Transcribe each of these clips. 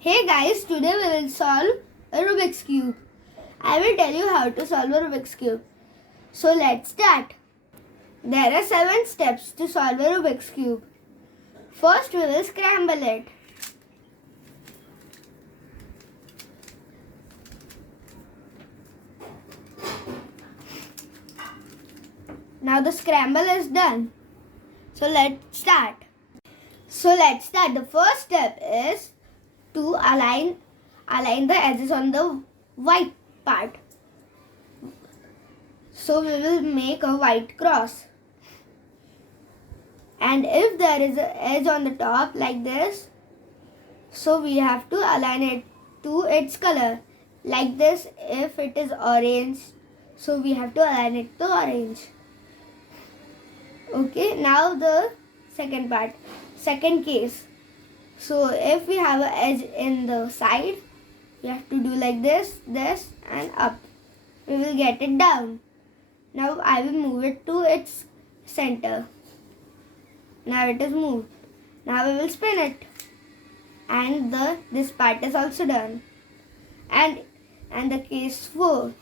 Hey guys, today we will solve a Rubik's Cube. I will tell you how to solve a Rubik's Cube. So let's start. There are 7 steps to solve a Rubik's Cube. First we will scramble it. Now the scramble is done. So let's start. The first step is to align the edges on the white part. So we will make a white cross. And if there is an edge on the top like this, so we have to align it to its color. Like this, if it is orange, so we have to align it to orange. Okay, now the second case. So if we have an edge in the side, we have to do like this and up. We will get it down. Now I will move it to its center. Now it is moved. Now we will spin it. And this part is also done. And the case 3.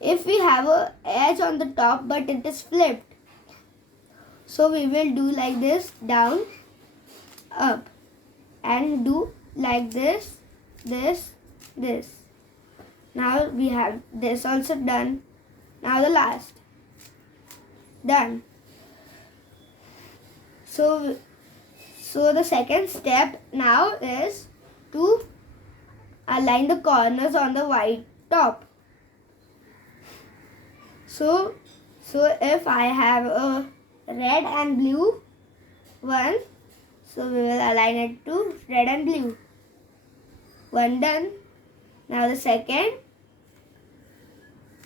If we have an edge on the top but it is flipped, so we will do like this, down, up, and do like this. Now we have this also done. Now the last. Done. So the second step now is to align the corners on the white top. So if I have a red and blue one, so we will align it to red and blue. One done. Now the second,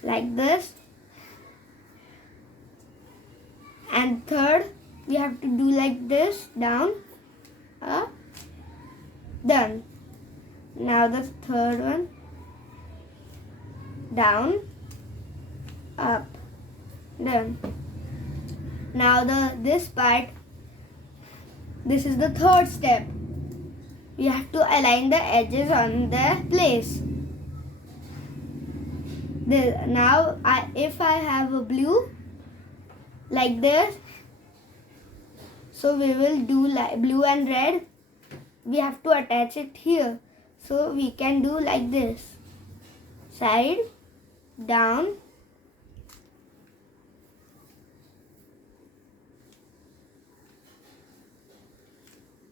like this. And third, we have to do like this, down, up, done. Now the third one, down, up, done. Now this part, this is the third step. We have to align the edges on the place. Now if I have a blue like this, so we will do like blue and red. We have to attach it here. So we can do like this. Side, down,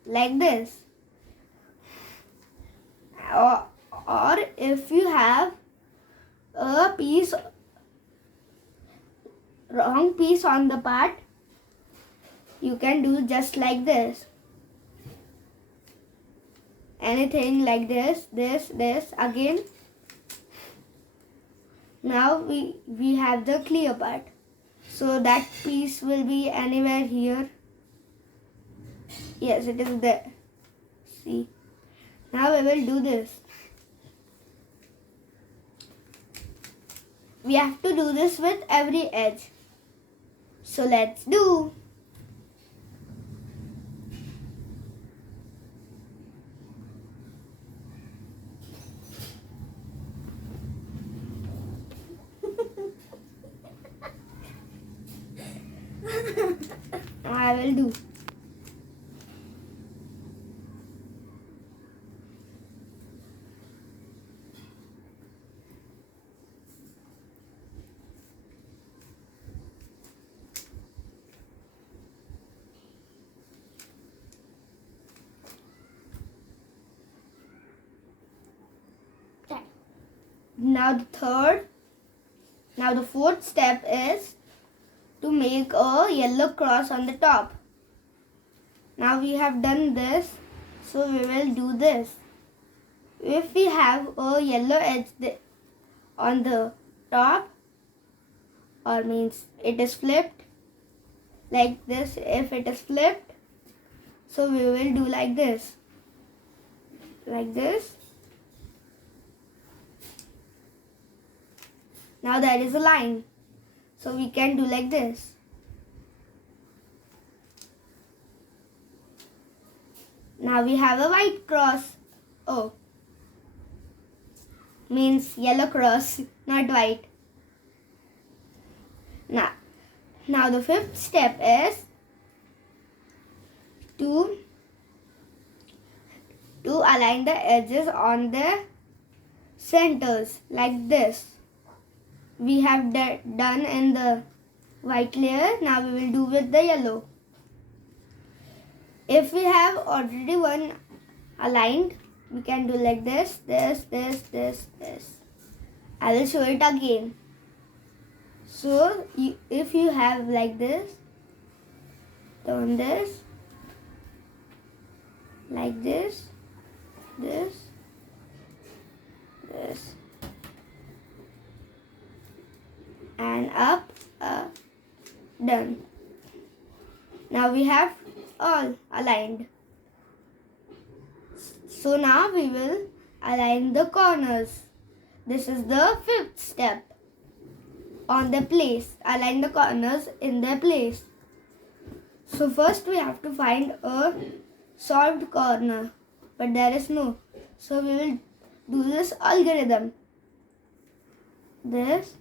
like this. Or if you have a wrong piece on the part, you can do just like this. Anything like this again. Now we have the clear part. So that piece will be anywhere here. Yes, it is there. See. Now we will do this. We have to do this with every edge. So let's do. I will do. Now the fourth step is to make a yellow cross on the top. Now we have done this, so we will do this. If we have a yellow edge on the top, or means it is flipped, like this, if it is flipped, so we will do like this. Now there is a line, so we can do like this. Now we have a white cross. Oh, means yellow cross, not white. Now the fifth step is to align the edges on the centers like this. We have done in the white layer. Now we will do with the yellow. If we have already one aligned, we can do like this, this. I will show it again. So if you have like this, turn this, like this, this, and up, done. Now we have all aligned. So now we will align the corners. This is the fifth step. On the place, align the corners in their place. So first we have to find a solved corner, but there is no. So we will do this algorithm. This.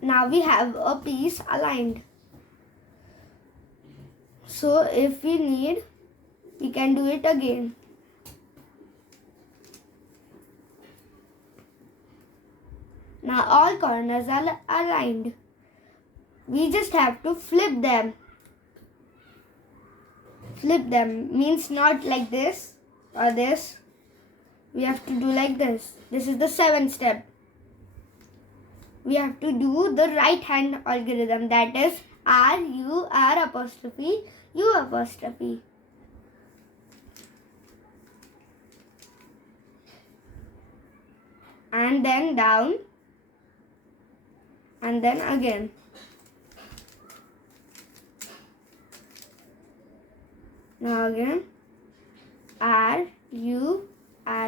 Now we have a piece aligned. So if we need, we can do it again. Now all corners are aligned. We just have to flip them. Flip them means not like this or this. We have to do like this. This is the seventh step. We have to do the right hand algorithm, that is R apostrophe U apostrophe. And then down, and then again. Now again, R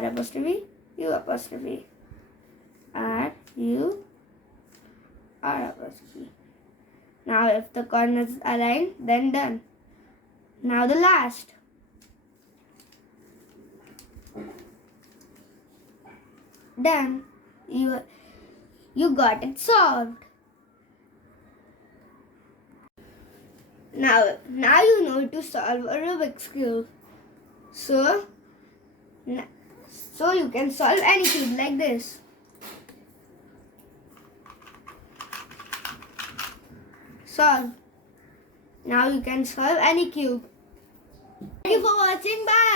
apostrophe U apostrophe, R apostrophe. Now if the corners align, then done. Now the last. Done. You got it solved. Now you know to solve a Rubik's cube. So you can solve any cube like this. Solve. Now you can solve any cube. Thank you for watching. Bye.